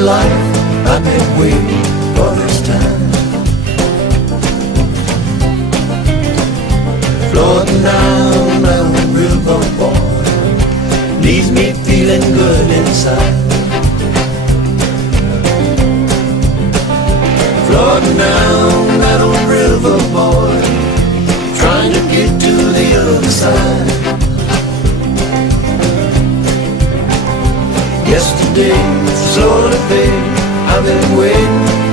life I've been waiting for this time. Floating down the river, boy, leaves me feeling good inside. Floating down that old river, boy, trying to get to the other side. Yesterday, slowly fade, I've been waiting